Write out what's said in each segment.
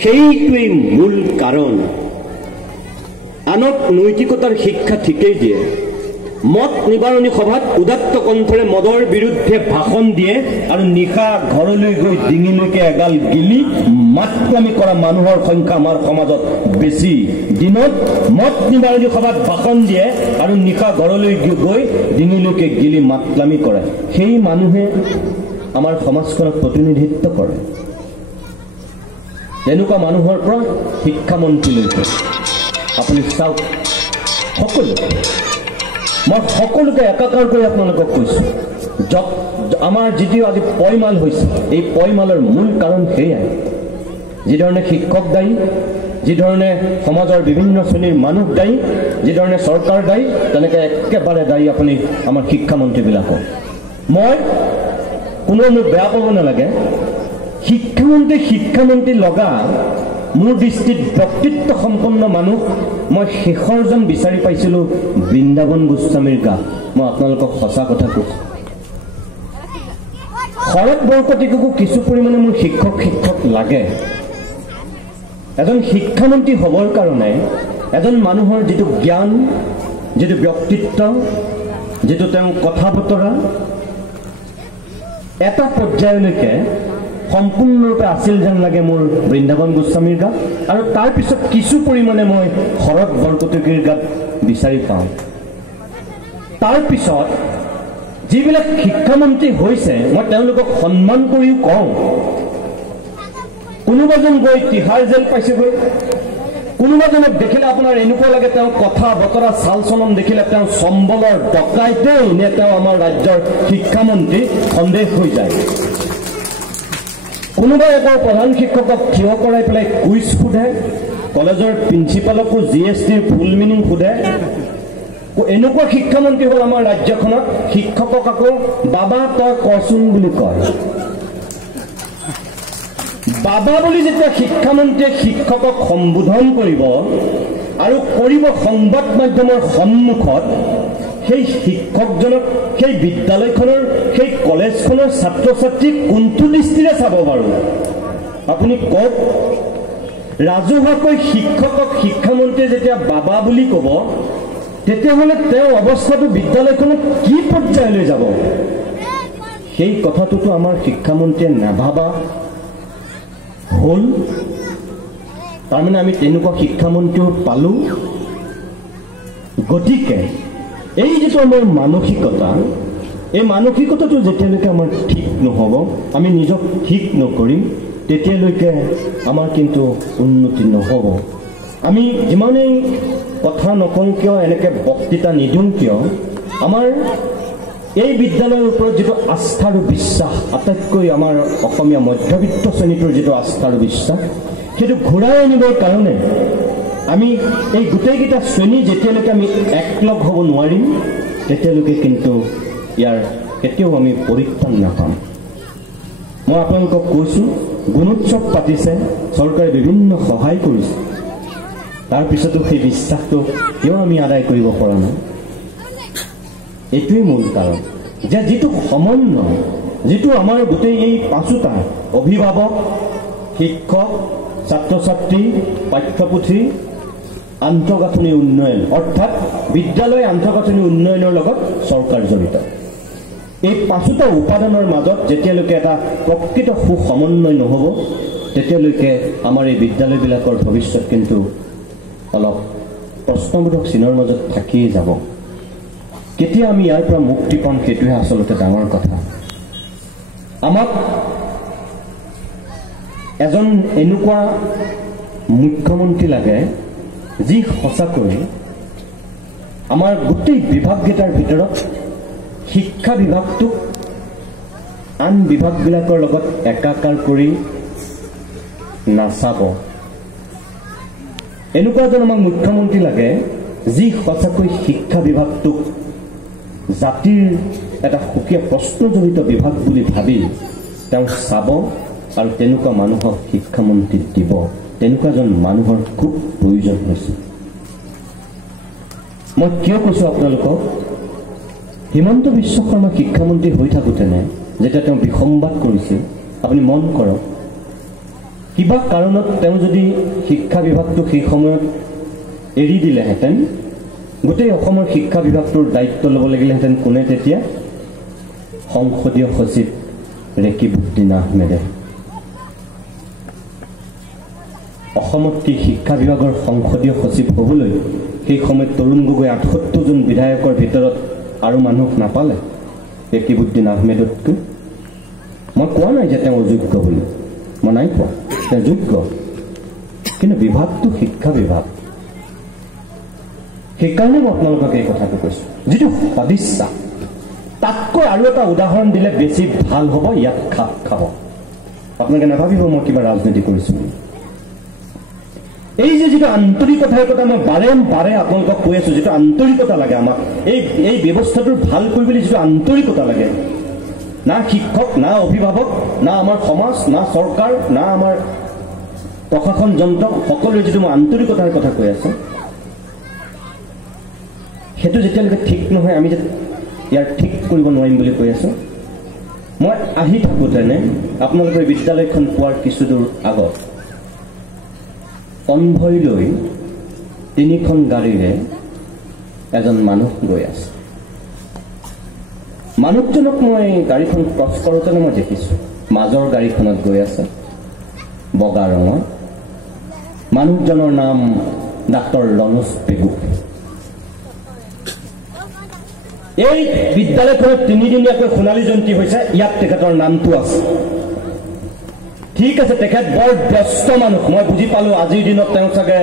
সেইটোৱেই মূল কাৰণ। আনক নৈতিকতাৰ শিক্ষা ঠিকেই দিয়ে, মদ নিবাৰণী সভাত উদাত্ত কণ্ঠৰে মদৰ বিৰুদ্ধে ভাষণ দিয়ে আৰু নিশা ঘৰলৈ গৈ ডিঙিলৈকে এগাল গিলি মাতলামি কৰা মানুহৰ সংখ্যা আমাৰ সমাজত বেছি। দিনত মদ নিবাৰণী সভাত ভাষণ দিয়ে আৰু নিশা ঘৰলৈ গৈ ডিঙিলৈকে গিলি মাতলামি কৰে। সেই মানুহে আমাৰ সমাজখনক প্ৰতিনিধিত্ব কৰে। তেনেকুৱা মানুহৰ পৰা শিক্ষামন্ত্ৰীলৈকে আপুনি চাওক, মই সকলোকে একাকাৰ কৰি আপোনালোকক কৈছোঁ, আমাৰ যিটো আজি পয়মাল হৈছে, এই পয়মালৰ মূল কাৰণ সেয়াই। যিধৰণে শিক্ষক দায়ী, যিধৰণে সমাজৰ বিভিন্ন শ্ৰেণীৰ মানুহ দায়ী, যিধৰণে চৰকাৰ দায়ী, তেনেকৈ একেবাৰে দায়ী আপুনি আমাৰ শিক্ষামন্ত্ৰীবিলাকক। মই কোনো মোক বেয়া পাব নালাগে, শিক্ষামন্ত্ৰী লগা মোৰ দৃষ্টিত ব্যক্তিত্ব সম্পন্ন মানুহ মই শেষৰজন বিচাৰি পাইছিলোঁ বৃন্দাবন গোস্বামীৰ গাত। মই আপোনালোকক সঁচা কথা কৈছোঁ, শৰৎ বৰকটকীকো কিছু পৰিমাণে মোৰ শিক্ষক লাগে। এজন শিক্ষামন্ত্ৰী হ'বৰ কাৰণে এজন মানুহৰ যিটো জ্ঞান, যিটো ব্যক্তিত্ব, যিটো তেওঁৰ কথা বতৰা এটা পৰ্যায়লৈকে সম্পূৰ্ণৰূপে আছিল যেন লাগে মোৰ বৃন্দাবন গোস্বামীৰ গাত, আৰু তাৰপিছত কিছু পৰিমাণে মই শৰৎ বৰকটকীৰ গাত বিচাৰি পাওঁ। তাৰপিছত যিবিলাক শিক্ষামন্ত্ৰী হৈছে মই তেওঁলোকক সন্মান কৰিও কওঁ। কোনোবাজন গৈ তিহাৰ জেল পাইছেগৈ, কোনোবাজনক দেখিলে আপোনাৰ এনেকুৱা লাগে তেওঁ কথা বতৰা চাল চলন দেখিলে তেওঁ চম্বলৰ ডকাইতেই নে তেওঁ আমাৰ ৰাজ্যৰ শিক্ষামন্ত্ৰী সন্দেহ হৈ যায়। কোনোবাই এবাৰ প্ৰধান শিক্ষকক থিয় কৰাই পেলাই কুইজ সোধে, কলেজৰ প্ৰিন্সিপালকো GSTৰ ফুল মিনিং সোধে। এনেকুৱা শিক্ষামন্ত্ৰী হ'ল আমাৰ ৰাজ্যখনত, শিক্ষকক আকৌ বাবা তই কচোন বুলি কয়। বাবা বুলি যেতিয়া শিক্ষামন্ত্ৰীয়ে শিক্ষকক সম্বোধন কৰিব আৰু কৰিব সংবাদ মাধ্যমৰ সন্মুখত, সেই শিক্ষকজনক, সেই বিদ্যালয়খনৰ, সেই কলেজখনৰ ছাত্ৰ ছাত্ৰীক কোনটো দৃষ্টিৰে চাব বাৰু আপুনি কওক? ৰাজহুৱাকৈ শিক্ষকক শিক্ষামন্ত্ৰীয়ে যেতিয়া বাবা বুলি ক'ব, তেতিয়াহ'লে তেওঁৰ অৱস্থাটো বিদ্যালয়খনত কি পৰ্যায়লৈ যাব? সেই কথাটোতো আমাৰ শিক্ষামন্ত্ৰীয়ে নাভাবা হ'ল। তাৰমানে আমি তেনেকুৱা শিক্ষামন্ত্ৰীও পালোঁ। গতিকে এই যিটো আমাৰ মানসিকতা, এই মানসিকতাটো যেতিয়ালৈকে আমাৰ ঠিক নহ'ব, আমি নিজক ঠিক নকৰিম, তেতিয়ালৈকে আমাৰ কিন্তু উন্নতি নহ'ব। আমি যিমানেই কথা নকওঁ কিয়, এনেকৈ বক্তৃতা নিদিওঁ কিয়, আমাৰ এই বিদ্যালয়ৰ ওপৰত যিটো আস্থা আৰু বিশ্বাস, আটাইতকৈ আমাৰ অসমীয়া মধ্যবিত্ত শ্ৰেণীটোৰ যিটো আস্থা আৰু বিশ্বাস, সেইটো ঘূৰাই আনিবৰ কাৰণে আমি এই গোটেইকেইটা শ্ৰেণী যেতিয়ালৈকে আমি একলগ হ'ব নোৱাৰিম, তেতিয়ালৈকে কিন্তু ইয়াৰ কেতিয়াও আমি পৰিত্ৰাণ নাপাম। মই আপোনালোকক কৈছোঁ, গুণোৎসৱ পাতিছে, চৰকাৰে বিভিন্ন সহায় কৰিছে, তাৰপিছতো সেই বিশ্বাসটো কিয় আমি আদায় কৰিব পৰা নাই? এইটোৱেই মূল কাৰণ যে যিটো সমন্বয়, যিটো আমাৰ গোটেই এই পাঁচোটা অভিভাৱক, শিক্ষক, ছাত্ৰ ছাত্ৰী, পাঠ্যপুথি, আন্তঃগাঁথনি উন্নয়ন, অৰ্থাৎ বিদ্যালয় আন্তঃগাঁথনি উন্নয়নৰ লগত চৰকাৰ জড়িত, এই পাঁচোটা উপাদানৰ মাজত যেতিয়ালৈকে এটা প্ৰকৃত সুসমন্বয় নহ'ব, তেতিয়ালৈকে আমাৰ এই বিদ্যালয়বিলাকৰ ভৱিষ্যত কিন্তু অলপ প্ৰশ্নবোধক চিনৰ মাজত থাকিয়েই যাব। কেতিয়া আমি ইয়াৰ পৰা মুক্তি পাম, সেইটোহে আচলতে ডাঙৰ কথা। আমাক এজন এনেকুৱা মুখ্যমন্ত্ৰী লাগে যি সঁচাকৈ আমাৰ গোটেই বিভাগকেইটাৰ ভিতৰত শিক্ষা বিভাগটোক আন বিভাগবিলাকৰ লগত একাকাৰ কৰি নাচাব। এনেকুৱা এজন আমাক মুখ্যমন্ত্ৰী লাগে যি সঁচাকৈ শিক্ষা বিভাগটোক জাতিৰ এটা সুকীয়া প্ৰশ্নজনিত বিভাগ বুলি ভাবি তেওঁ চাব আৰু তেনেকুৱা মানুহক শিক্ষামন্ত্ৰী দিব। তেনেকুৱা এজন মানুহৰ খুব প্ৰয়োজন হৈছে। মই কিয় কৈছোঁ আপোনালোকক, হিমন্ত বিশ্ব শৰ্মা শিক্ষামন্ত্ৰী হৈ থাকোঁতেনে যেতিয়া তেওঁ বিসম্বাদ কৰিছিল, আপুনি মন কৰক, কিবা কাৰণত তেওঁ যদি শিক্ষা বিভাগটো সেই সময়ত এৰি দিলেহেঁতেন, গোটেই অসমৰ শিক্ষা বিভাগটোৰ দায়িত্ব ল'ব লাগিলেহেঁতেন কোনে তেতিয়া? সংসদীয় সচিব ৰেকিবউদ্দিন আহমেদে। অসমত কি শিক্ষা বিভাগৰ সংসদীয় সচিব হ'বলৈ সেই সময়ত তৰুণ গগৈ ৭৮ জন বিধায়কৰ ভিতৰত আৰু মানুহ নাপালে ৰেকিবউদ্দিন আহমেদতকৈ? মই কোৱা নাই যে তেওঁ অযোগ্য বুলি, মই নাই কোৱা, তেওঁ যোগ্য, কিন্তু বিভাগটো শিক্ষা বিভাগ। সেইকাৰণে মই আপোনালোকক এই কথাটো কৈছোঁ, যিটো সদিচ্ছা তাতকৈ আৰু এটা উদাহৰণ দিলে বেছি ভাল হ'ব, ইয়াত খাপ খাব। আপোনালোকে নাভাবিব মই কিবা ৰাজনীতি কৰিছোঁ। এই যে যিটো আন্তৰিকতাৰ কথা মই বাৰে আপোনালোকক কৈ আছোঁ, যিটো আন্তৰিকতা লাগে আমাক এই ব্যৱস্থাটোৰ ভাল কৰিবলৈ, যিটো আন্তৰিকতা লাগে, না শিক্ষক, না অভিভাৱক, না আমাৰ সমাজ, না চৰকাৰ, না আমাৰ প্ৰশাসন যন্ত্ৰ, সকলোৰে যিটো মই আন্তৰিকতাৰ কথা কৈ আছোঁ, সেইটো যেতিয়ালৈকে ঠিক নহয়, আমি যে ইয়াৰ ঠিক কৰিব নোৱাৰিম বুলি কৈ আছোঁ। মই আহি থাকোঁতেনে আপোনালোকৰ বিদ্যালয়খন পোৱাৰ কিছুদূৰ আগত কনভয় লৈ ৩খন গাড়ীৰে এজন মানুহ গৈ আছে। মানুহজনক মই গাড়ীখন ক্ৰছ কৰোঁতেনে মই দেখিছোঁ, মাজৰ গাড়ীখনত গৈ আছে, বগা ৰঙৰ। মানুহজনৰ নাম ডাক্তৰ ৰণোজ পেগু। এই বিদ্যালয়খনত ৩দিনীয়াকৈ সোণালী জয়ন্তী হৈছে, ইয়াত তেখেতৰ নামটো আছে। ঠিক আছে, তেখেত বৰ ব্যস্ত মানুহ, মই বুজি পালোঁ। আজিৰ দিনত তেওঁ চাগে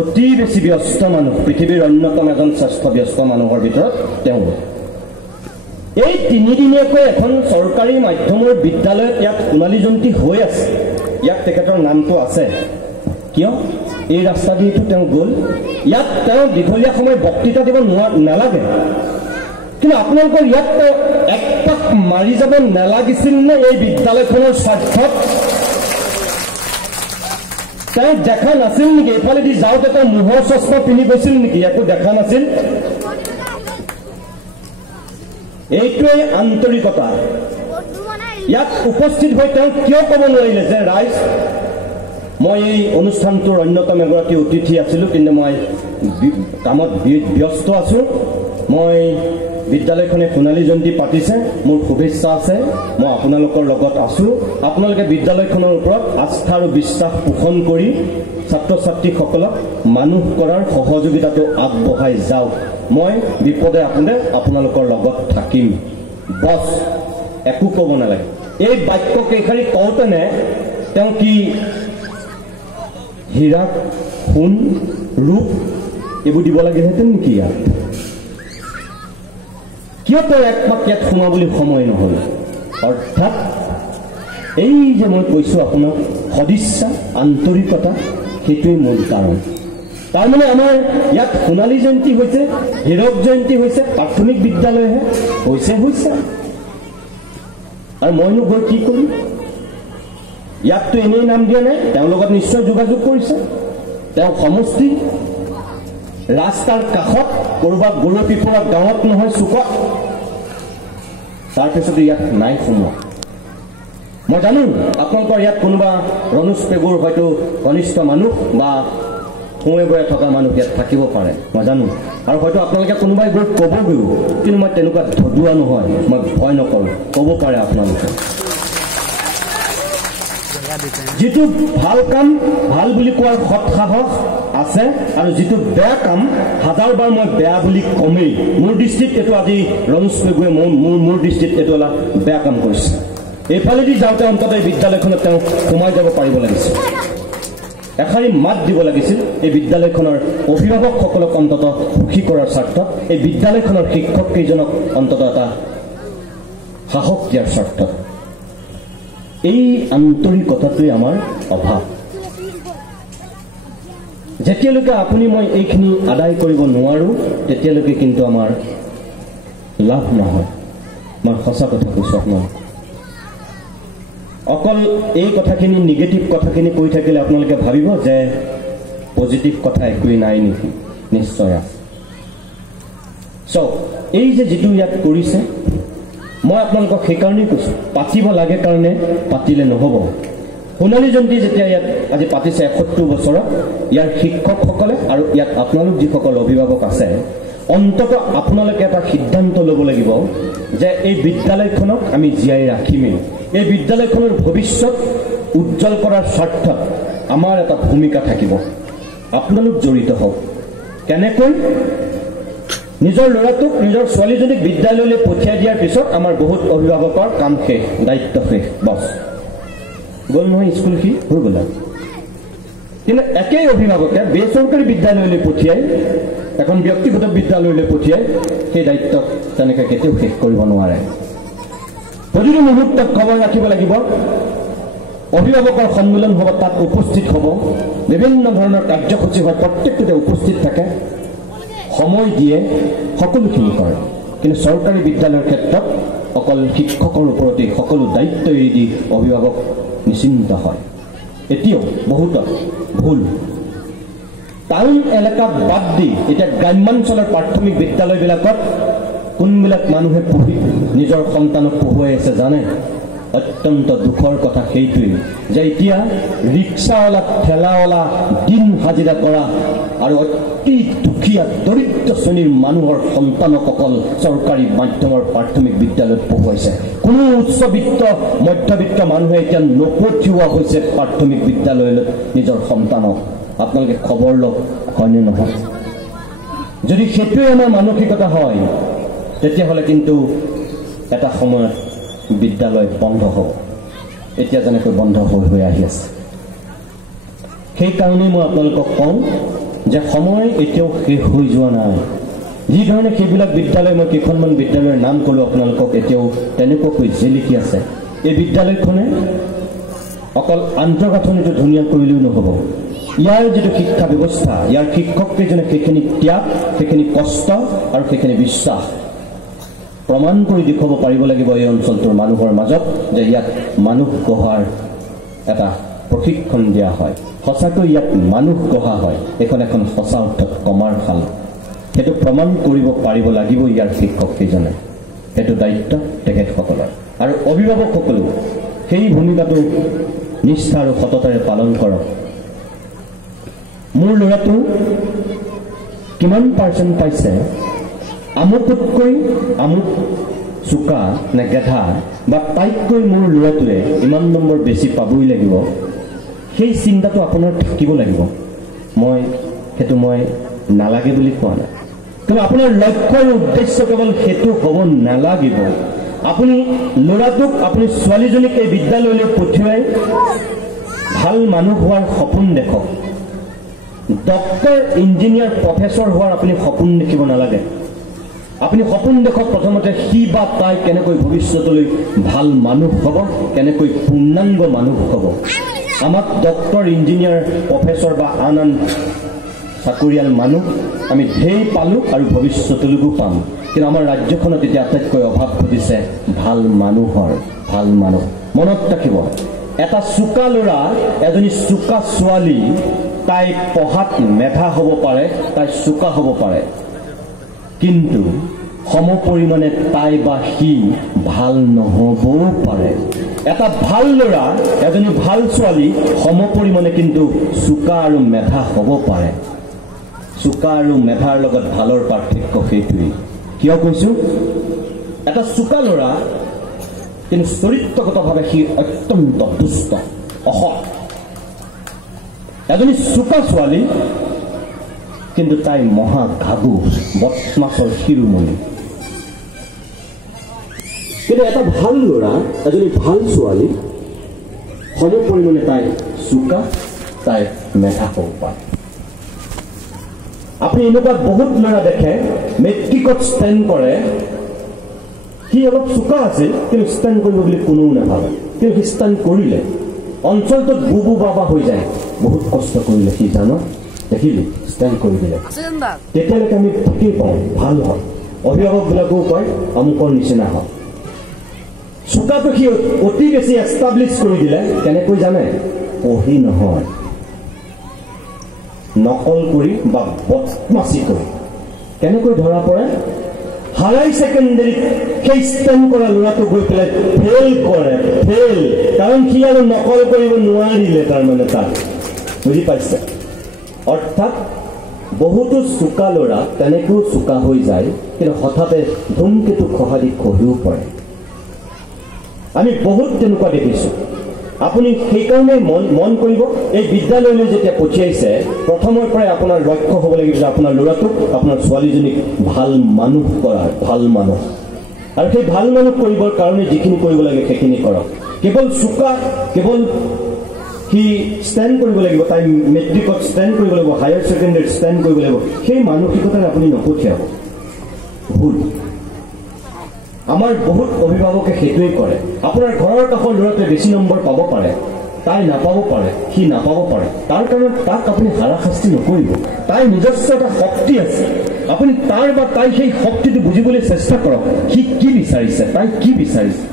অতি বেছি ব্যস্ত মানুহ, পৃথিৱীৰ অন্যতম এজন শ্ৰেষ্ঠ ব্যস্ত মানুহৰ ভিতৰত তেওঁ। এই ৩দিনীয়াকৈ এখন চৰকাৰী মাধ্যমৰ বিদ্যালয়ত ইয়াত সোণালী জয়ন্তী হৈ আছে, ইয়াত তেখেতৰ নামটো আছে। কিয়? এই ৰাস্তা দিটো তেওঁ গ'ল, ইয়াত তেওঁ দীঘলীয়া সময় বক্তৃতা দিব নালাগে, কিন্তু আপোনালোকৰ ইয়াত এক পাক মাৰি যাব নালাগিছিল নে? এই বিদ্যালয়খনৰ স্বাৰ্থত তেওঁ দেখা নাছিল নেকি? এইফালেদি যাওঁতে তেওঁ মোহৰ চশমা পিন্ধি গৈছিল নেকি? একো দেখা নাছিল। এইটোৱেই আন্তৰিকতা। ইয়াত উপস্থিত হৈ তেওঁ কিয় ক'ব নোৱাৰিলে যে ৰাইজ, মই এই অনুষ্ঠানটোৰ অন্যতম এগৰাকী অতিথি আছিলোঁ, কিন্তু মই কামত ব্যস্ত আছোঁ, মই বিদ্যালয়খনে সোণালী জয়ন্তী পাতিছে, মোৰ শুভেচ্ছা আছে, মই আপোনালোকৰ লগত আছোঁ। আপোনালোকে বিদ্যালয়খনৰ ওপৰত আস্থা আৰু বিশ্বাস পোষণ কৰি ছাত্ৰ ছাত্ৰীসকলক মানুহ কৰাৰ সহযোগিতাটো আগবঢ়াই যাওক। মই বিপদে আপদে আপোনালোকৰ লগত থাকিম। বছ, একো ক'ব নালাগে। এই বাক্য কেইষাৰি কওঁতেনে তেওঁ কি হীৰা, সোণ, ৰূপ এইবোৰ দিব লাগিলেহেঁতেন নেকি ইয়াত? কিয় তেওঁ একমাত্ৰ ইয়াত সোমাবলৈ সময় নহ'ল? অৰ্থাৎ এই যে মই কৈছোঁ আপোনাক, সদিচ্ছা, আন্তৰিকতা, সেইটোৱেই মূল কাৰণ। তাৰমানে আমাৰ ইয়াত সোণালী জয়ন্তী হৈছে, হীৰক জয়ন্তী হৈছে, প্ৰাথমিক বিদ্যালয়হে হৈছে। আৰু মইনো গৈ কি কৰিম? ইয়াততো এনেই নাম দিয়া নাই, তেওঁৰ লগত নিশ্চয় যোগাযোগ কৰিছে। তেওঁ সমষ্টি ৰাস্তাৰ কাষত, ক'ৰবাত গৰৈপিপৰা গাঁৱত নহয় চুকত, তাৰপিছতো ইয়াত নাই সোমোৱা। মই জানো আপোনালোকৰ ইয়াত কোনোবা ৰণোজ পেগুৰ হয়তো ঘনিষ্ঠ মানুহ বা সোঁৱে বৰে থকা মানুহ ইয়াত থাকিব পাৰে, মই জানো। আৰু হয়তো আপোনালোকে কোনোবাই গৈ ক'বগৈও, কিন্তু মই তেনেকুৱা ধদুৱা নহয়, মই ভয় নকৰোঁ, ক'ব পাৰে আপোনালোকে। যিটো ভাল কাম ভাল বুলি কোৱাৰ সৎ সাহস আছে, আৰু যিটো বেয়া কাম হাজাৰবাৰ মই বেয়া বুলি কমেই। মোৰ দৃষ্টিত এইটো আজি ৰণোজ পেগুৱে মোৰ দৃষ্টিত এইটো এটা বেয়া কাম কৰিছে। এইফালেদি যাওঁতে অন্ততঃ এই বিদ্যালয়খনত তেওঁ সোমাই যাব পাৰিব লাগিছিল, এষাৰি মাত দিব লাগিছিল। এই বিদ্যালয়খনৰ অভিভাৱকসকলক অন্ততঃ সুখী কৰাৰ স্বাৰ্থত, এই বিদ্যালয়খনৰ শিক্ষক কেইজনক অন্ততঃ এটা সাহস দিয়াৰ স্বাৰ্থত। এই আন্তৰিকতাটোৱে আমাৰ অভাৱ। যেতিয়ালৈকে আপুনি মই এইখিনি আদায় কৰিব নোৱাৰোঁ, তেতিয়ালৈকে কিন্তু আমাৰ লাভ নহয়। মই সঁচা কথা কৈছোঁ আপোনাক। অকল এই কথাখিনি, নিগেটিভ কথাখিনি কৈ থাকিলে আপোনালোকে ভাবিব যে পজিটিভ কথা একোৱেই নাই নেকি? নিশ্চয় আছে। এই যে যিটো ইয়াত কৰিছে, মই আপোনালোকক সেইকাৰণেই কৈছোঁ, পাতিব লাগে কাৰণে পাতিলে নহ'ব। সোণালী জয়ন্তী যেতিয়া ইয়াত আজি পাতিছে ৭১ বছৰত ইয়াৰ শিক্ষকসকলে আৰু ইয়াত আপোনালোক যিসকল অভিভাৱক আছে অন্তত আপোনালোকে এটা সিদ্ধান্ত ল'ব লাগিব যে এই বিদ্যালয়খনক আমি জীয়াই ৰাখিমেই এই বিদ্যালয়খনৰ ভৱিষ্যত উজ্জ্বল কৰাৰ স্বাৰ্থত আমাৰ এটা ভূমিকা থাকিব আপোনালোক জড়িত হওক কেনেকৈ নিজৰ ল'ৰাটোক নিজৰ ছোৱালীজনীক বিদ্যালয়লৈ পঠিয়াই দিয়াৰ পিছত আমাৰ বহুত অভিভাৱকৰ কাম শেষ দায়িত্ব শেষ বছ গ'ল নহয় স্কুল সি হৈ গ'ল কিন্তু একেই অভিভাৱকে বেচৰকাৰী বিদ্যালয়লৈ পঠিয়াই এখন ব্যক্তিগত বিদ্যালয়লৈ পঠিয়াই সেই দায়িত্ব তেনেকৈ কেতিয়াও শেষ কৰিব নোৱাৰে প্ৰতিটো মুহূৰ্তত খবৰ ৰাখিব লাগিব অভিভাৱকৰ সন্মিলন হ'ব তাত উপস্থিত হ'ব বিভিন্ন ধৰণৰ কাৰ্যসূচী হয় প্ৰত্যেকটোতে উপস্থিত থাকে সময় দিয়ে সকলোখিনি কৰে কিন্তু চৰকাৰী বিদ্যালয়ৰ ক্ষেত্ৰত অকল শিক্ষকৰ ওপৰতে সকলো দায়িত্ব এৰি দি অভিভাৱক নিশ্চিন্ত হয় এতিয়াও বহুত ভুল টাউন এলেকাত বাদ দি এতিয়া গ্ৰাম্যাঞ্চলৰ প্ৰাথমিক বিদ্যালয়বিলাকত কোনবিলাক মানুহে পঢ়ি নিজৰ সন্তানক পঢ়ুৱাই আছে জানে অত্যন্ত দুখৰ কথা সেইটোৱেই যে এতিয়া ৰিক্সাৱালা ঠেলাৱালা দিন হাজিৰা কৰা আৰু অতি দুখীয়া দৰিদ্ৰ শ্ৰেণীৰ মানুহৰ সন্তানক অকল চৰকাৰী মাধ্যমৰ প্ৰাথমিক বিদ্যালয়ত পঢ়ুৱাইছে কোনো উচ্চবিত্ত মধ্যবিত্ত মানুহে এতিয়া নপঠিওৱা হৈছে প্ৰাথমিক বিদ্যালয়লৈ নিজৰ সন্তানক আপোনালোকে খবৰ লওক হয়নে নহয় যদি সেইটোৱে আমাৰ মানসিকতা হয় তেতিয়াহ'লে কিন্তু এটা সময়ত বিদ্যালয় বন্ধ হ'ব এতিয়া যেনেকৈ বন্ধ হৈ আহি আছে সেইকাৰণেই মই আপোনালোকক কওঁ যে সময় এতিয়াও শেষ হৈ যোৱা নাই যি ধৰণে সেইবিলাক বিদ্যালয় মই কেইখনমান বিদ্যালয়ৰ নাম ক'লোঁ আপোনালোকক এতিয়াও তেনেকুৱাকৈ জিলিকি আছে এই বিদ্যালয়খনে অকল আন্তঃগাঁথনিটো ধুনীয়া কৰিলেও নহ'ব ইয়াৰ যিটো শিক্ষা ব্যৱস্থা ইয়াৰ শিক্ষককেইজনে সেইখিনি ত্যাগ সেইখিনি কষ্ট আৰু সেইখিনি বিশ্বাস প্ৰমাণ কৰি দেখুৱাব পাৰিব লাগিব এই অঞ্চলটোৰ মানুহৰ মাজত যে ইয়াত মানুহ গঢ়াৰ এটা প্ৰশিক্ষণ দিয়া হয় সঁচাকৈ ইয়াত মানুহ গঢ়া হয় এখন সঁচা অৰ্থত কমাৰশাল সেইটো প্ৰমাণ কৰিব পাৰিব লাগিব ইয়াৰ শিক্ষককেইজনে সেইটো দায়িত্ব তেখেতসকলৰ আৰু অভিভাৱকসকলেও সেই ভূমিকাটো নিষ্ঠা আৰু সততাৰে পালন কৰক মোৰ ল'ৰাটো কিমান পাৰ্চেণ্ট পাইছে আমুকতকৈ আমুক চোকা নে গেধা বা তাইতকৈ মোৰ ল'ৰাটোৱে ইমান নম্বৰ বেছি পাবই লাগিব সেই চিন্তাটো আপোনাৰ থাকিব লাগিব সেইটো মই নালাগে বুলি কোৱা নাই কিন্তু আপোনাৰ লক্ষ্য আৰু উদ্দেশ্য কেৱল সেইটো হ'ব নালাগিব আপুনি ল'ৰাটোক আপুনি ছোৱালীজনীক এই বিদ্যালয়লৈ পঠিয়াই ভাল মানুহ হোৱাৰ সপোন দেখক ডক্টৰ ইঞ্জিনিয়াৰ প্ৰফেচৰ হোৱাৰ আপুনি সপোন দেখিব নালাগে আপুনি সপোন দেখক প্ৰথমতে সি বা তাই কেনেকৈ ভৱিষ্যতলৈ ভাল মানুহ হ'ব কেনেকৈ পূৰ্ণাংগ মানুহ হ'ব আমাক ডক্টৰ ইঞ্জিনিয়াৰ প্ৰফেচৰ বা আন চাকৰিয়াল মানুহ আমি ঢেৰ পালোঁ আৰু ভৱিষ্যতলৈকো পাম কিন্তু আমাৰ ৰাজ্যখনত এতিয়া আটাইতকৈ অভাৱ ঘটিছে ভাল মানুহৰ ভাল মানুহ মনত ৰাখিব এটা চোকা ল'ৰা এজনী চোকা ছোৱালী তাই পঢ়াত মেধা হ'ব পাৰে তাই চোকা হ'ব পাৰে কিন্তু সমপৰিমাণে তাই বা সি ভাল নহ'বও পাৰে এটা ভাল ল'ৰা এজনী ভাল ছোৱালী সমপৰিমাণে কিন্তু চোকা আৰু মেধা হ'ব পাৰে চোকা আৰু মেধাৰ লগত ভালৰ পাৰ্থক্য সেইটোৱেই কিয় কৈছোঁ এটা চোকা ল'ৰা কিন্তু চৰিত্ৰগতভাৱে সি অত্যন্ত দুষ্ট অসৎ এজনী চোকা ছোৱালী কিন্তু তাই মহা ঘাগু বদমাছৰ শিৰোমণি কিন্তু এটা ভাল ল'ৰা এজনী ভাল ছোৱালী সমপৰিমাণে তাই চোকা তাই মেধা হ'ব পাৰে আপুনি এনেকুৱা বহুত ল'ৰা দেখে মেট্ৰিকত ষ্টেণ্ড কৰে সি অলপ চোকা আছিল কিন্তু ষ্টেণ্ড কৰিব বুলি কোনেও নাভাবে কিন্তু সি ষ্টেণ্ড কৰিলে অঞ্চলটোত বুবু বাবা হৈ যায় বহুত কষ্ট কৰিলে সি জানো দেখিলি ষ্টেণ্ড কৰি দিলে তেতিয়ালৈকে আমি ঠিকেই পাওঁ ভাল হয় অভিভাৱকবিলাকেও কয় আমুকৰ নিচিনা হয় চোকাটো সি অতি বেছি এষ্টাব্লিছ কৰি দিলে কেনেকৈ জানে পঢ়ি নহয় নকল কৰি বা বদমাচি কৰি কেনেকৈ ধৰা পৰে হাই সেকেন্ডাৰি সেই ষ্টেণ্ড কৰা ল'ৰাটো গৈ পেলাই ফেইল কৰে ফেইল কাৰণ সি আৰু নকল কৰিব নোৱাৰিলে তাৰমানে তাক বুজি পাইছে অৰ্থাৎ বহুতো চোকা ল'ৰা তেনেকৈও চোকা হৈ যায় কিন্তু হঠাতে ধুমকেতু খহাৰি খহিও পৰে আমি বহুত তেনেকুৱা দেখিছোঁ আপুনি সেইকাৰণে মন কৰিব এই বিদ্যালয়লৈ যেতিয়া পঠিয়াইছে প্ৰথমৰ পৰাই আপোনাৰ লক্ষ্য হ'ব লাগিব যে আপোনাৰ ল'ৰাটোক আপোনাৰ ছোৱালীজনীক ভাল মানুহ কৰাৰ ভাল মানুহ আৰু সেই ভাল মানুহ কৰিবৰ কাৰণে যিখিনি কৰিব লাগে সেইখিনি কৰক কেৱল চোকা কেৱল কি ষ্টেণ্ড কৰিব লাগিব তাই মেট্ৰিকত ষ্টেণ্ড কৰিব লাগিব হায়াৰ ছেকেণ্ডেৰীত ষ্টেণ্ড কৰিব লাগিব সেই মানসিকতাৰে আপুনি নপঠিয়াব ভুল আমাৰ বহুত অভিভাৱকে সেইটোৱেই কৰে আপোনাৰ ঘৰৰ কাষৰ ল'ৰাটোৱে বেছি নম্বৰ পাব পাৰে তাই নাপাব পাৰে সি নাপাব পাৰে তাৰ কাৰণে তাক আপুনি হাৰাশাস্তি নকৰিব তাই নিজস্ব এটা শক্তি আছে আপুনি তাৰ বা তাই সেই শক্তিটো বুজিবলৈ চেষ্টা কৰক সি কি বিচাৰিছে তাই কি বিচাৰিছে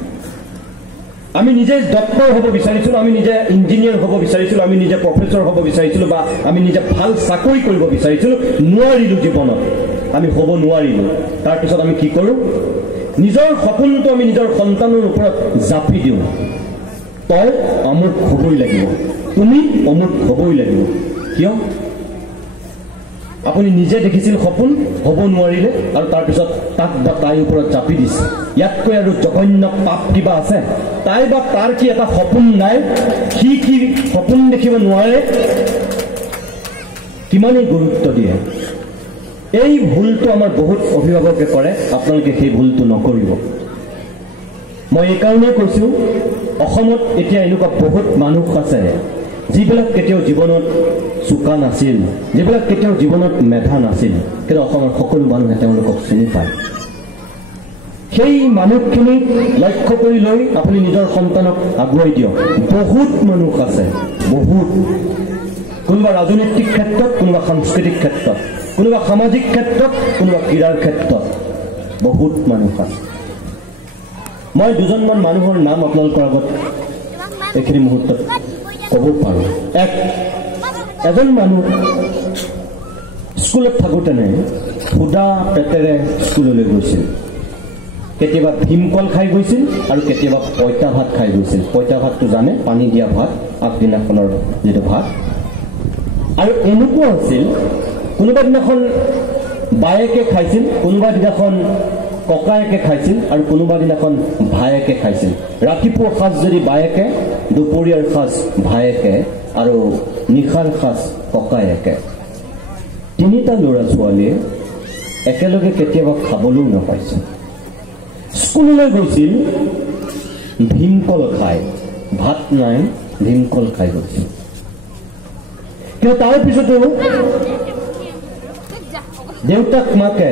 আমি নিজে ডক্টৰ হ'ব বিচাৰিছিলোঁ আমি নিজে ইঞ্জিনিয়াৰ হ'ব বিচাৰিছিলোঁ আমি নিজে প্ৰফেচৰ হ'ব বিচাৰিছিলোঁ বা আমি নিজে ভাল চাকৰি কৰিব বিচাৰিছিলোঁ নোৱাৰিলোঁ জীৱনত আমি হ'ব নোৱাৰিলোঁ তাৰপিছত আমি কি কৰোঁ নিজৰ সপোনটো আমি নিজৰ সন্তানৰ ওপৰত জাপি দিওঁ তই অমুক হ'বই লাগিব তুমি অমুক হ'বই লাগিব কিয় আপুনি নিজে দেখিছিল সপোন হ'ব নোৱাৰিলে আৰু তাৰপিছত তাক বা তাইৰ ওপৰত জাপি দিছে ইয়াতকৈ আৰু জঘন্য পাপ কিবা আছে তাই বা তাৰ কি এটা সপোন নাই সি কি সপোন দেখিব নোৱাৰে কিমানেই গুৰুত্ব দিয়ে এই ভুলটো আমাৰ বহুত অভিভাৱকে কৰে আপোনালোকে সেই ভুলটো নকৰিব মই এইকাৰণে কৈছোঁ অসমত এতিয়া এনেকুৱা বহুত মানুহ আছে যিবিলাক কেতিয়াও জীৱনত চোকা নাছিল যিবিলাক কেতিয়াও জীৱনত মেধা নাছিল কিন্তু অসমৰ সকলো মানুহে তেওঁলোকক চিনি পায় সেই মানুহখিনিক লক্ষ্য কৰি লৈ আপুনি নিজৰ সন্তানক আগুৱাই দিয়ক বহুত মানুহ আছে বহুত কোনোবা ৰাজনৈতিক ক্ষেত্ৰত কোনোবা সাংস্কৃতিক ক্ষেত্ৰত কোনোবা সামাজিক ক্ষেত্ৰত কোনোবা ক্ৰীড়াৰ ক্ষেত্ৰত বহুত মানুহ আছে মই দুজনমান মানুহৰ নাম আপোনালোকৰ আগত এইখিনি মুহূৰ্তত ক'ব পাৰোঁ এজন মানুহ স্কুলত থাকোঁতেনে সুদা পেটেৰে স্কুললৈ গৈছিল কেতিয়াবা ভীমকল খাই গৈছিল আৰু কেতিয়াবা পঁইতা ভাত খাই গৈছিল পঁইতা ভাতটো জানে পানী দিয়া ভাত আগদিনাখনৰ যিটো ভাত আৰু এনেকুৱা আছিল কোনোবা দিনাখন বায়েকে খাইছিল কোনোবা দিনাখন ককায়েকে খাইছিল আৰু কোনোবা দিনাখন ভায়েকে খাইছিল ৰাতিপুৱাৰ সাজ যদি বায়েকে দুপৰীয়াৰ সাজ ভায়েকে আৰু নিশাৰ সাজ ককায়েকে তিনিটা ল'ৰা ছোৱালীয়ে একেলগে কেতিয়াবা খাবলৈও নাপাইছিল স্কুললৈ গৈছিল ভীমকল খাই ভাত নাই ভীমকল খাই গৈছিল কিন্তু তাৰ পিছতো দেউতাক মাকে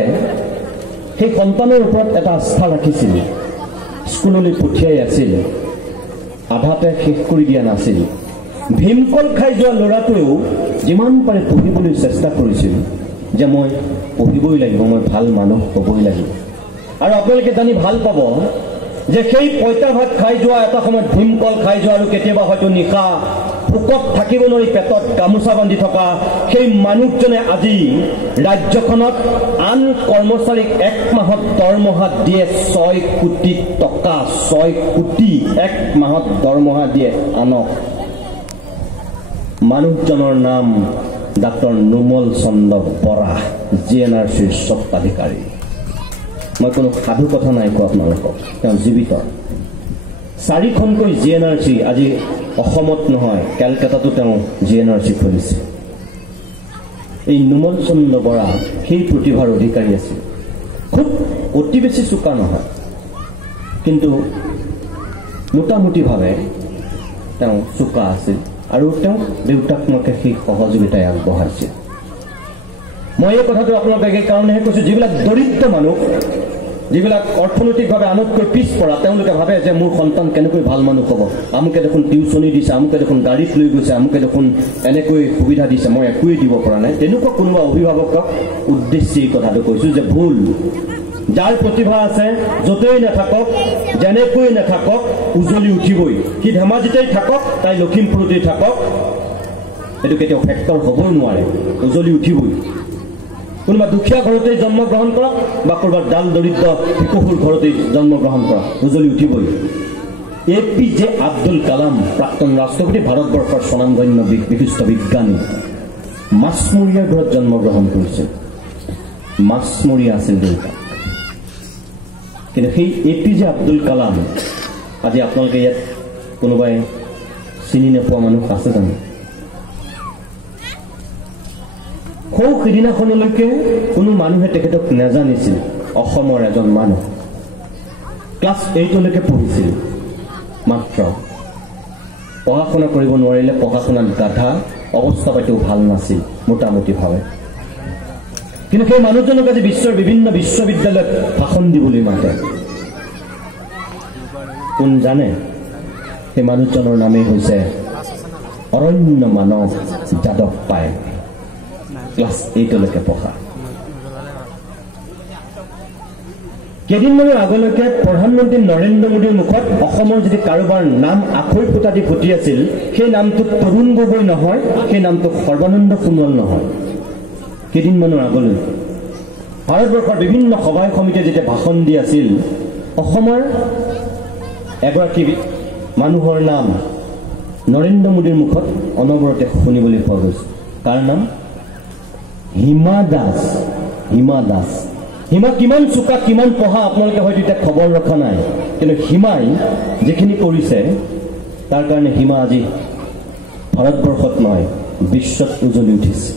সেই সন্তানৰ ওপৰত এটা আস্থা ৰাখিছিল স্কুললৈ পঠিয়াই আছিল আধাতে শেষ কৰি দিয়া নাছিল ভীমকল খাই যোৱা ল'ৰাটোৱেও যিমান পাৰে পঢ়িবলৈ চেষ্টা কৰিছিল যে মই পঢ়িবই লাগিব মই ভাল মানুহ হ'বই লাগিব আৰু আপোনালোকে জানি ভাল পাব যে সেই পঁইতা ভাত খাই যোৱা এটা সময়ত ভীমকল খাই যোৱা আৰু কেতিয়াবা হয়তো নিশা ভোকত থাকিব নোৱাৰি পেটত গামোচা বান্ধি থকা সেই মানুহজনে আজি ৰাজ্যখনত আন কৰ্মচাৰীক 1 মাহত দৰমহা দিয়ে 6 কোটি টকা 6 কোটি 1 মাহত দৰমহা দিয়ে আনক মানুহজনৰ নাম ডাক্তৰ নোমল চন্দ্ৰ বৰা GNRCৰ স্বত্বাধিকাৰী মই কোনো সাধু কথা নাই কোৱা আপোনালোকক তেওঁ জীৱিত 4খনকৈ GNRC আজি অসমত নহয় কলকাতাতো তেওঁ GNRC খুলিছে এই নোমল চন্দ্ৰ বৰা সেই প্ৰতিভাৰ অধিকাৰী আছিল খুব অতি বেছি চোকা নহয় কিন্তু মোটামুটিভাৱে তেওঁ চোকা আছিল আৰু তেওঁ দেউতাক মাকে সেই সহযোগিতাই আগবঢ়াইছিল মই এই কথাটো আপোনালোকক এই কাৰণেহে কৈছোঁ যিবিলাক দৰিদ্ৰ মানুহ যিবিলাক অৰ্থনৈতিকভাৱে আনতকৈ পিছপৰা তেওঁলোকে ভাবে যে মোৰ সন্তান কেনেকৈ ভাল মানুহ হ'ব আমুকে দেখোন টিউচনি দিছে আমুকে দেখোন গাড়ীত লৈ গৈছে আমুকে দেখোন এনেকৈ সুবিধা দিছে মই একোৱেই দিব পৰা নাই তেনেকুৱা কোনোবা অভিভাৱকক উদ্দেশ্যে এই কথাটো কৈছোঁ যে ভুল যাৰ প্ৰতিভা আছে য'তেই নাথাকক যেনেকৈ নাথাকক উজলি উঠিবই সি ধেমাজিতেই থাকক তাই লখিমপুৰতেই থাকক এইটো কেতিয়াও ফেক্টৰ হ'বই নোৱাৰে উজলি উঠিবই কোনোবা দুখীয়া ঘৰতে জন্মগ্ৰহণ কৰক বা ক'ৰবাত ডাল দৰিদ্ৰ ভিকসুৰ ঘৰতে জন্মগ্ৰহণ কৰক, উজলি উঠিবই। APJ আব্দুল কালাম, প্ৰাক্তন ৰাষ্ট্ৰপতি, ভাৰতবৰ্ষৰ স্বনামধন্য বিশিষ্ট বিজ্ঞানী, মাছমৰীয়াৰ ঘৰত জন্মগ্ৰহণ কৰিছিল। মাছমৰীয়া আছিল দেউতা। কিন্তু সেই APJ আব্দুল কালাম আজি আপোনালোকে ইয়াত কোনোবাই চিনি নোপোৱা মানুহ আছে জানো? সৌ সিদিনাখনলৈকে কোনো মানুহে তেখেতক নাজানিছিল। অসমৰ এজন মানুহ, ক্লাছ 8লৈকে পঢ়িছিল মাত্ৰ, পঢ়া শুনা কৰিব নোৱাৰিলে, পঢ়া শুনাত গাধা, অৱস্থা পাতিও ভাল নাছিল মোটামুটিভাৱে। কিন্তু সেই মানুহজনক আজি বিশ্বৰ বিভিন্ন বিশ্ববিদ্যালয়ত ভাষণ দিবলৈ মাতে। কোন জানে? সেই মানুহজনৰ নামেই হৈছে অৰণ্য মানৱ যাদৱ পায়েং, ক্লাছ 8লৈকে পঢ়া। কেইদিনমানৰ আগলৈকে প্ৰধানমন্ত্ৰী নৰেন্দ্ৰ মোদীৰ মুখত অসমৰ যদি কাৰোবাৰ নাম আখৈ ফুটা দি ফুটি আছিল, সেই নামটো তৰুণ গগৈ নহয়, সেই নামটো সৰ্বানন্দ সোণোৱাল নহয়। কেইদিনমানৰ আগলৈ ভাৰতবৰ্ষৰ বিভিন্ন সভাই সমিতিয়ে যেতিয়া ভাষণ দি আছিল, অসমৰ এগৰাকী মানুহৰ নাম নৰেন্দ্ৰ মোদীৰ মুখত অনবৰতে শুনিবলৈ পোৱা গৈছে। তাৰ নাম হিমা দাস। হিমা দাস। হিমা কিমান চোকা, কিমান পঢ়া আপোনালোকে হয়তো এতিয়া খবৰ ৰখা নাই, কিন্তু হিমাই যিখিনি কৰিছে তাৰ কাৰণে হিমা আজি ভাৰতবৰ্ষত নহয়, বিশ্বত উজলি উঠিছে।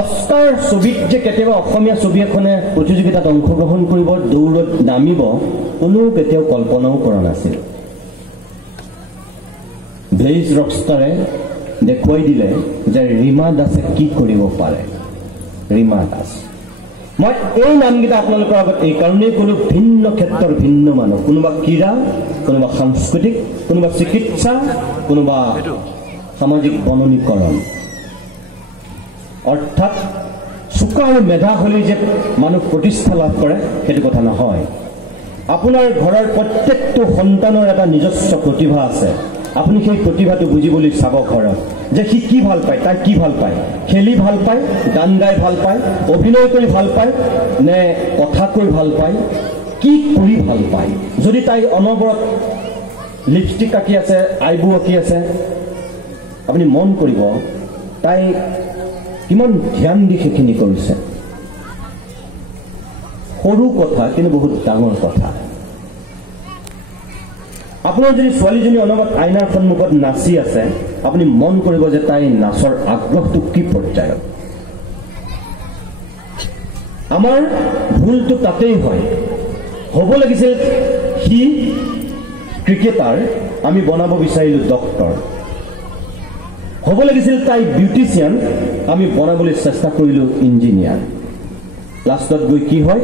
অস্কাৰ ছবিত যে কেতিয়াবা অসমীয়া ছবি এখনে প্ৰতিযোগিতাত অংশগ্ৰহণ কৰিব, দৌৰত নামিব, কোনো কেতিয়াও কল্পনাও কৰা নাছিল। ব্লেইজ ৰকষ্টাৰে দেখুৱাই দিলে যে ৰীমা দাসে কি কৰিব পাৰে। ৰীমা দাস, মই এই নামকেইটা আপোনালোকৰ আগত এই কাৰণেই ক'লো, ভিন্ন ক্ষেত্ৰৰ ভিন্ন মানুহ। কোনোবা ক্ৰীড়া, কোনোবা সাংস্কৃতিক, কোনোবা চিকিৎসা, কোনোবা সামাজিক বননীকৰণ। অৰ্থাৎ চোকা আৰু মেধা হ'লে যে মানুহ প্ৰতিষ্ঠা লাভ কৰে সেইটো কথা নহয়। আপোনাৰ ঘৰৰ প্ৰত্যেকটো সন্তানৰ এটা নিজস্ব প্ৰতিভা আছে। আপুনি সেই প্ৰতিভাটো বুজিবলৈ চাব ঘৰত, যে সি কি ভাল পায়, তাই কি ভাল পায়, খেলি ভাল পায়, গান গাই ভাল পায়, অভিনয় কৰি ভাল পায়, নে কথা কৈ ভাল পায়, কি কৰি ভাল পায়। যদি তাই অনবৰত লিপষ্টিক আঁকি আছে, আইব্ৰো আঁকি আছে, আপুনি মন কৰিব তাই কিমান ধ্যান দি সেইখিনি কৰিছে। সৰু কথা কিন্তু বহুত ডাঙৰ কথা। আপোনাৰ যদি ছোৱালীজনী অনবৰত আইনাৰ সন্মুখত নাচি আছে, আপুনি মন কৰিব যে তাই নাচৰ আগ্ৰহটো কি পৰ্যায়ত। আমাৰ ভুলটো তাতেই হয়। হ'ব লাগিছিল সি ক্ৰিকেটাৰ, আমি বনাব বিচাৰিলোঁ ডক্টৰ। হ'ব লাগিছিল তাই বিউটিচিয়ান, আমি বনাবলৈ চেষ্টা কৰিলোঁ ইঞ্জিনিয়াৰ। লাষ্টত গৈ কি হয়,